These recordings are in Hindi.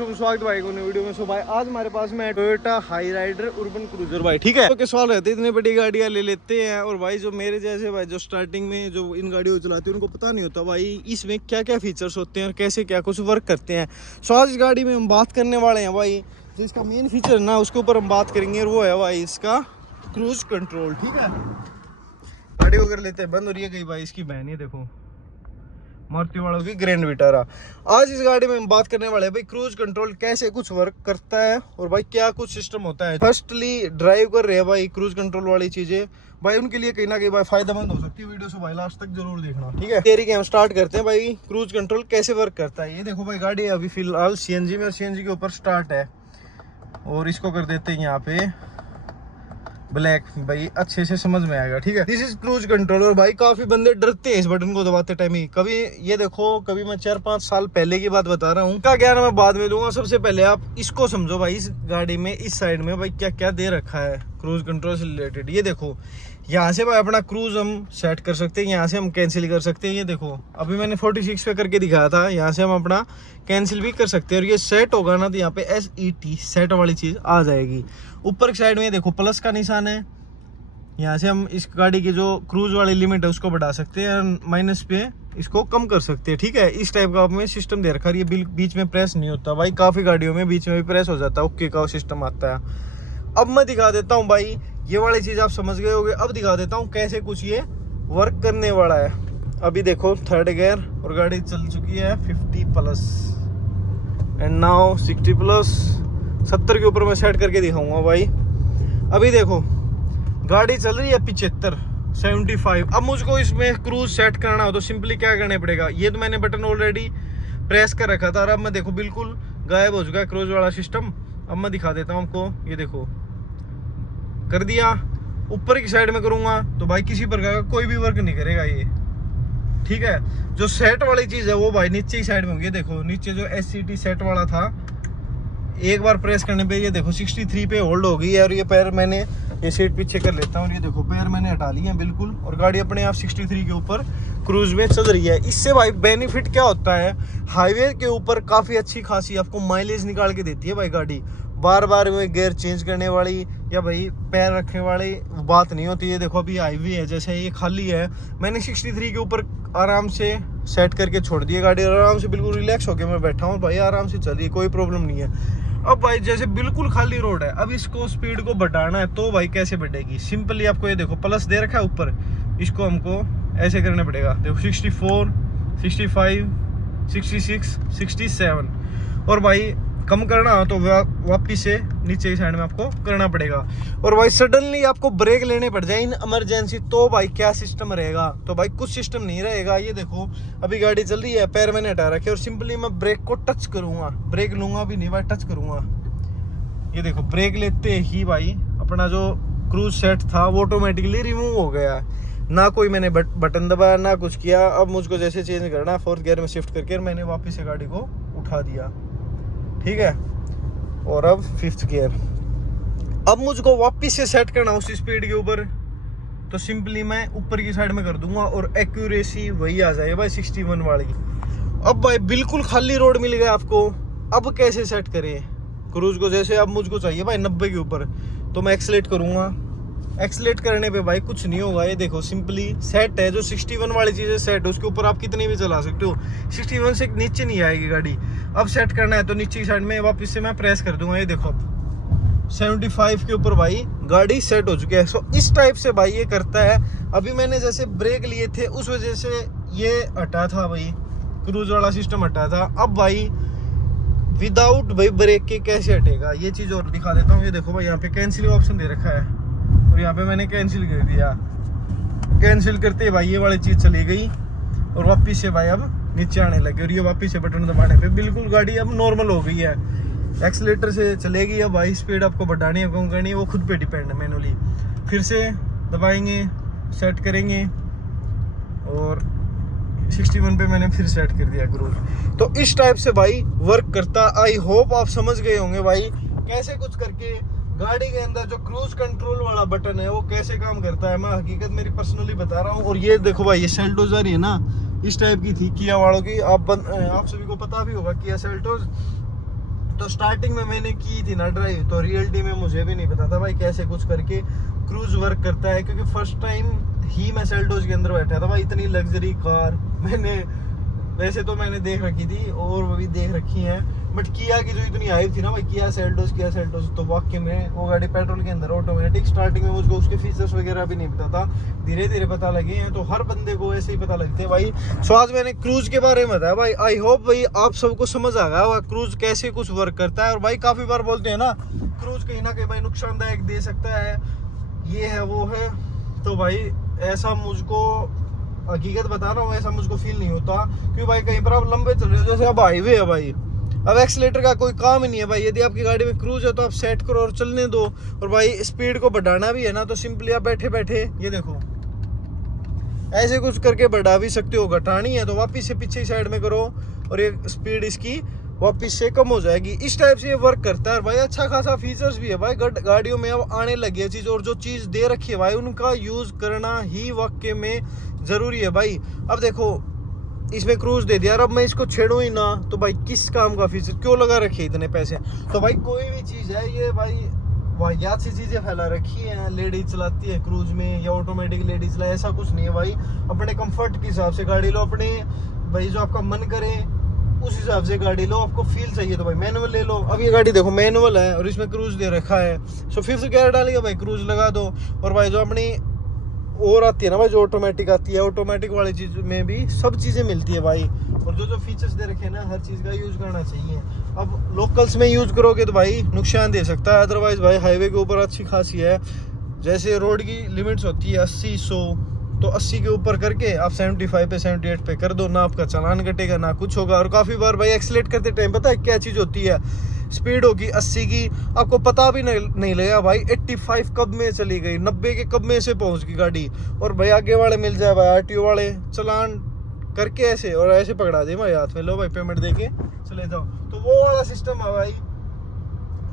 स्वागत भाई को नई वीडियो में। सो भाई आज हमारे पास में Toyota Hyryder urban cruiser भाई, ठीक है। तो सवाल रहते हैं इतनी बड़ी गाड़ियां ले लेते हैं और भाई जो मेरे जैसे भाई जो स्टार्टिंग में जो इन गाड़ियों को चलाते हैं उनको पता नहीं होता भाई इसमें क्या क्या फीचर्स होते हैं और कैसे क्या कुछ वर्क करते हैं। सो आज इस गाड़ी में हम बात करने वाले हैं भाई जो इसका मेन फीचर है ना उसके ऊपर हम बात करेंगे और वो है भाई इसका क्रूज कंट्रोल, ठीक है। गाड़ी को कर लेते हैं बंद और ये गई भाई इसकी बहन, ये देखो मारुति वालों की ग्रैंड विटारा। आज इस गाड़ी में हम बात करने वाले हैं भाई क्रूज कंट्रोल कैसे कुछ वर्क करता है और भाई क्या कुछ सिस्टम होता है। फर्स्टली ड्राइव कर रहे हैं भाई क्रूज कंट्रोल वाली चीजें भाई उनके लिए कहीं ना कहीं भाई फायदेमंद हो सकती है। वीडियो से भाई लास्ट तक जरूर देखना, ठीक है। तेरी के हम स्टार्ट करते हैं भाई क्रूज कंट्रोल कैसे वर्क करता है। ये देखो भाई गाड़ी अभी फिलहाल सीएनजी में और सीएनजी के ऊपर स्टार्ट है और इसको कर देते हैं यहाँ पे ब्लैक, भाई अच्छे से समझ में आएगा, ठीक है। This is cruise control. और भाई काफी बंदे डरते हैं इस बटन को दबाते टाइम ही। कभी ये देखो कभी मैं 4-5 साल पहले की बात बता रहा हूँ, का ज्ञान मैं बाद में दूंगा। सबसे पहले आप इसको समझो भाई इस गाड़ी में इस साइड में भाई क्या क्या दे रखा है क्रूज कंट्रोल से रिलेटेड। ये देखो यहाँ से भाई अपना क्रूज हम सेट कर सकते हैं, यहाँ से हम कैंसिल कर सकते हैं। ये देखो अभी मैंने 46 पे करके दिखाया था, यहाँ से हम अपना कैंसिल भी कर सकते हैं और ये सेट होगा ना तो यहाँ पे SET सेट वाली चीज आ जाएगी। ऊपर की साइड में ये देखो प्लस का निशान है, यहाँ से हम इस गाड़ी की जो क्रूज वाली लिमिट है उसको बढ़ा सकते हैं और माइनस पे इसको कम कर सकते हैं, ठीक है। इस टाइप का हमें सिस्टम दे रखा है। ये बीच में प्रेस नहीं होता भाई, काफी गाड़ियों में बीच में भी प्रेस हो जाता है, ओके का सिस्टम आता है। अब मैं दिखा देता हूँ भाई ये वाली चीज आप समझ गए होंगे, अब दिखा देता हूँ कैसे कुछ ये वर्क करने वाला है। अभी देखो थर्ड गियर और गाड़ी चल चुकी है 50+ एंड नाउ 60+। 70 के ऊपर मैं सेट करके दिखाऊंगा भाई। अभी देखो गाड़ी चल रही है 75, 75। अब मुझको इसमें क्रूज सेट करना हो तो सिंपली क्या करना पड़ेगा, ये तो मैंने बटन ऑलरेडी प्रेस कर रखा था और अब मैं देखो बिल्कुल गायब हो चुका है क्रूज वाला सिस्टम। अब मैं दिखा देता हूँ आपको, ये देखो कर दिया। ऊपर की साइड में करूंगा तो भाई किसी प्रकार का कोई भी वर्क नहीं करेगा ये, ठीक है। जो सेट वाली चीज है वो भाई नीचे की साइड में होगी। देखो नीचे जो SCT सेट वाला था एक बार प्रेस करने पे ये देखो 63 पे होल्ड हो गई है और ये पैर मैंने ये सीट पीछे कर लेता हूँ और ये देखो पैर मैंने हटा लिए हैं बिल्कुल और गाड़ी अपने आप 63 के ऊपर क्रूज में चल रही है। इससे भाई बेनिफिट क्या होता है, हाईवे के ऊपर काफ़ी अच्छी खासी आपको माइलेज निकाल के देती है भाई गाड़ी। बार बार में गियर चेंज करने वाली या भाई पैर रखने वाली बात नहीं होती है। देखो अभी हाईवे है जैसे ये खाली है, मैंने 63 के ऊपर आराम से सेट करके छोड़ दिया गाड़ी और आराम से बिल्कुल रिलैक्स होकर मैं बैठा हूँ भाई, आराम से चल रही है, कोई प्रॉब्लम नहीं है। अब भाई जैसे बिल्कुल खाली रोड है, अब इसको स्पीड को बढ़ाना है तो भाई कैसे बढ़ेगी, सिंपली आपको ये देखो प्लस दे रखा है ऊपर, इसको हमको ऐसे करना पड़ेगा। देखो 64, 65, 66, 67 और भाई कम करना हो तो वापिस से नीचे की साइड में आपको करना पड़ेगा। और भाई सडनली आपको ब्रेक लेने पड़ जाए इन इमरजेंसी तो भाई क्या सिस्टम रहेगा, तो भाई कुछ सिस्टम नहीं रहेगा। ये देखो अभी गाड़ी चल रही है, पैर मैंने हटा रखे और सिंपली मैं ब्रेक को टच करूंगा, ब्रेक लूंगा भी नहीं भाई टच करूंगा। ये देखो ब्रेक लेते ही भाई अपना जो क्रूज सेट था वो ऑटोमेटिकली रिमूव हो गया, ना कोई मैंने बटन दबाया ना कुछ किया। अब मुझको जैसे चेंज करना 4th गियर में शिफ्ट करके मैंने वापस से गाड़ी को उठा दिया, ठीक है। और अब 5th गियर। अब मुझको वापस से सेट करना उस स्पीड के ऊपर तो सिंपली मैं ऊपर की साइड में कर दूंगा और एक्यूरेसी वही आ जाएगी भाई 61 वाली। अब भाई बिल्कुल खाली रोड मिल गया आपको। अब कैसे सेट करें क्रूज को, जैसे अब मुझको चाहिए भाई 90 के ऊपर तो मैं एक्सलेट करूंगा। एक्सलेट करने पे भाई कुछ नहीं होगा, ये देखो सिंपली सेट है। जो 61 वाली चीज़ है सेट, उसके ऊपर आप कितनी भी चला सकते हो, 61 से नीचे नहीं आएगी गाड़ी। अब सेट करना है तो नीचे की साइड में वापस से मैं प्रेस कर दूंगा, ये देखो अब 75 के ऊपर भाई गाड़ी सेट हो चुकी है। सो इस टाइप से भाई ये करता है। अभी मैंने जैसे ब्रेक लिए थे उस वजह से ये हटा था भाई, क्रूज वाला सिस्टम हटा था। अब भाई विदाउट भाई ब्रेक के कैसे हटेगा ये चीज़ और दिखा देता हूँ। ये देखो भाई यहाँ पे कैंसिल का ऑप्शन दे रखा है और यहाँ पे मैंने कैंसिल कर दिया। कैंसिल करते भाई ये वाली चीज़ चली गई और वापस से भाई अब नीचे आने लगे और ये वापस से बटन दबाने पे बिल्कुल गाड़ी अब नॉर्मल हो गई है, एक्सीलेटर से चलेगी। अब भाई स्पीड आपको बढ़ानी है कम करनी है वो खुद पे डिपेंड है, मैनुअली फिर से दबाएंगे सेट करेंगे और 61 पे मैंने फिर सेट कर दिया क्रूज। तो इस टाइप से भाई वर्क करता। आई होप आप समझ गए होंगे भाई कैसे कुछ करके गाड़ी के अंदर जो क्रूज कंट्रोल वाला बटन है वो कैसे काम करता है। मैं हकीकत मेरी पर्सनली बता रहा हूँ। और ये देखो भाई ये सेल्टोस आ रही है ना, इस टाइप की थी किया वालों की, आप सभी को पता भी होगा किया सेल्टोस। तो स्टार्टिंग में मैंने की थी ना ड्राइव, तो रियलिटी में मुझे भी नहीं पता था भाई कैसे कुछ करके क्रूज वर्क करता है, क्योंकि फर्स्ट टाइम ही मैं सेल्टोस के अंदर बैठा था भाई। इतनी लग्जरी कार मैंने वैसे तो मैंने देख रखी थी और वो भी देख रखी है, बट किया की जो इतनी हाइप थी ना भाई, किया सेल्टोस, तो वाकई में वो गाड़ी पेट्रोल के अंदर ऑटोमेटिक। स्टार्टिंग में मुझको उसके फीचर्स वगैरह भी नहीं पता था, धीरे धीरे पता लगे हैं, तो हर बंदे को ऐसे ही पता लगते हैं भाई। सो आज मैंने क्रूज के बारे में बताया भाई। आई होप भाई आप सबको समझ आ गया होगा क्रूज कैसे कुछ वर्क करता है। और भाई काफी बार बोलते हैं ना क्रूज कहीं ना कहीं भाई नुकसानदायक दे सकता है, ये है वो है, तो भाई ऐसा मुझको हकीकत बता रहा हूँ, ऐसा मुझको फील नहीं होता, क्योंकि भाई कहीं पर आप लंबे चल रहे हो, जैसे अब हाईवे है भाई, अब एक्सीलेटर का कोई काम ही नहीं है भाई। यदि आपकी गाड़ी में क्रूज है तो आप सेट करो और चलने दो। और भाई स्पीड को बढ़ाना भी है ना, तो सिंपली आप बैठे बैठे ये देखो ऐसे कुछ करके बढ़ा भी सकते हो। घटानी है तो वापिस से पीछे साइड में करो और ये स्पीड इसकी वापिस से कम हो जाएगी। इस टाइप से ये वर्क करता है भाई। अच्छा खासा फीचर्स भी है भाई गाड़ियों में अब आने लगी है चीज़, और जो चीज़ दे रखी है भाई उनका यूज़ करना ही वाकई में ज़रूरी है भाई। अब देखो इसमें क्रूज दे दिया, अब मैं इसको छेड़ूं ही ना तो भाई किस काम का फीचर, क्यों लगा रखी है इतने पैसे। तो भाई कोई भी चीज़ है ये भाई वाहियात सी चीज़ें फैला रखी हैं, लेडीज चलाती है क्रूज में या ऑटोमेटिक लेडीज चलाए, ऐसा कुछ नहीं है भाई। अपने कंफर्ट के हिसाब से गाड़ी लो, अपने भाई जो आपका मन करे उस हिसाब से गाड़ी लो। आपको फील चाहिए तो भाई मैनुअल ले लो। अब ये गाड़ी देखो मैनुअल है और इसमें क्रूज दे रखा है, सो फिफ्थ गियर डालिए भाई क्रूज लगा दो। और भाई जो अपनी और आती है ना भाई जो ऑटोमेटिक आती है, ऑटोमेटिक वाली चीज में भी सब चीज़ें मिलती है भाई। और जो जो फीचर्स दे रखे हैं ना हर चीज़ का यूज़ करना चाहिए। अब लोकल्स में यूज़ करोगे तो भाई नुकसान दे सकता है, अदरवाइज भाई हाईवे के ऊपर अच्छी खासी है। जैसे रोड की लिमिट्स होती है 80-100, तो 80 के ऊपर करके आप 75 पे 78 पे कर दो ना, आपका चालान कटेगा ना कुछ होगा। और काफ़ी बार भाई एक्सीलेट करते टाइम पता है क्या चीज़ होती है, स्पीड होगी 80 की, आपको पता भी नहीं लगेगा भाई 85 कब में चली गई, 90 के कब में से पहुंच गई गाड़ी। और भाई आगे वाले मिल जाए भाई आरटीओ वाले चालान करके ऐसे और ऐसे पकड़ा दे भाई हाथ में, लो भाई पेमेंट दे के चले जाओ। तो वो वाला सिस्टम है भाई।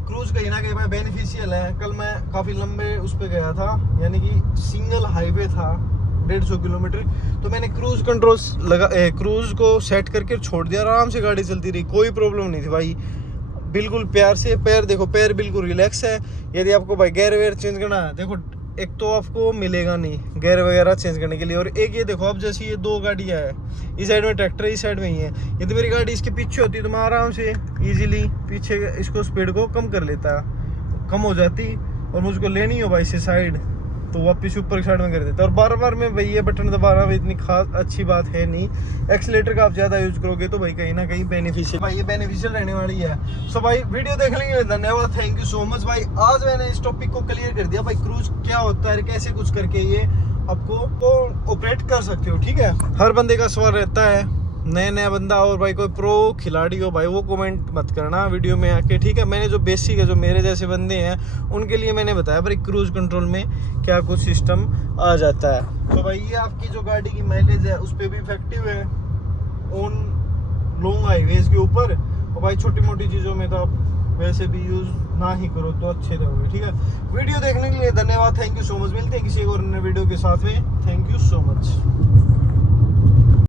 क्रूज कहीं ना कहीं भाई बेनिफिशियल है। कल मैं काफ़ी लंबे उस पर गया था, यानी कि सिंगल हाईवे था 150 किलोमीटर, तो मैंने क्रूज कंट्रोल क्रूज को सेट करके छोड़ दिया, आराम से गाड़ी चलती रही, कोई प्रॉब्लम नहीं थी भाई। बिल्कुल प्यार से पैर देखो, पैर बिल्कुल रिलैक्स है। यदि आपको भाई गेयर वेयर चेंज करना है, देखो एक तो आपको मिलेगा नहीं गेयर वगैरह चेंज करने के लिए, और एक ये देखो अब जैसे ये दो गाड़ियाँ है, इस साइड में ट्रैक्टर इस साइड में ही है। यदि मेरी गाड़ी इसके पीछे होती तो मैं आराम से इजीली पीछे इसको स्पीड को कम कर लेता, कम हो जाती, और मुझको लेनी हो भाई से साइड तो वापस ऊपर साइड में कर देता। और बार बार में भाई ये बटन दबाना भी इतनी खास अच्छी बात है नहीं। एक्सीलेटर का आप ज़्यादा यूज़ करोगे तो भाई कहीं ना कहीं बेनिफिशियल भाई ये बेनिफिशियल रहने वाली है। सो भाई वीडियो देखने के लिए धन्यवाद, थैंक यू सो मच भाई। आज मैंने इस टॉपिक को क्लियर कर दिया भाई, क्रूज क्या होता है, कैसे कुछ करके ये आपको तो ऑपरेट कर सकते हो। ठीक है, हर बंदे का सवाल रहता है, नया बंदा और भाई कोई प्रो खिलाड़ी हो भाई वो कमेंट मत करना वीडियो में आके, ठीक है। मैंने जो बेसिक है जो मेरे जैसे बंदे हैं उनके लिए मैंने बताया भाई क्रूज कंट्रोल में क्या कुछ सिस्टम आ जाता है। तो भाई ये आपकी जो गाड़ी की माइलेज है उस पर भी इफेक्टिव है ऑन लॉन्ग हाईवेज के ऊपर। और भाई छोटी मोटी चीज़ों में तो आप वैसे भी यूज़ ना ही करो तो अच्छे रहोगे। ठीक है, वीडियो देखने के लिए धन्यवाद, थैंक यू सो मच। मिलते हैं किसी और नए वीडियो के साथ में, थैंक यू सो मच।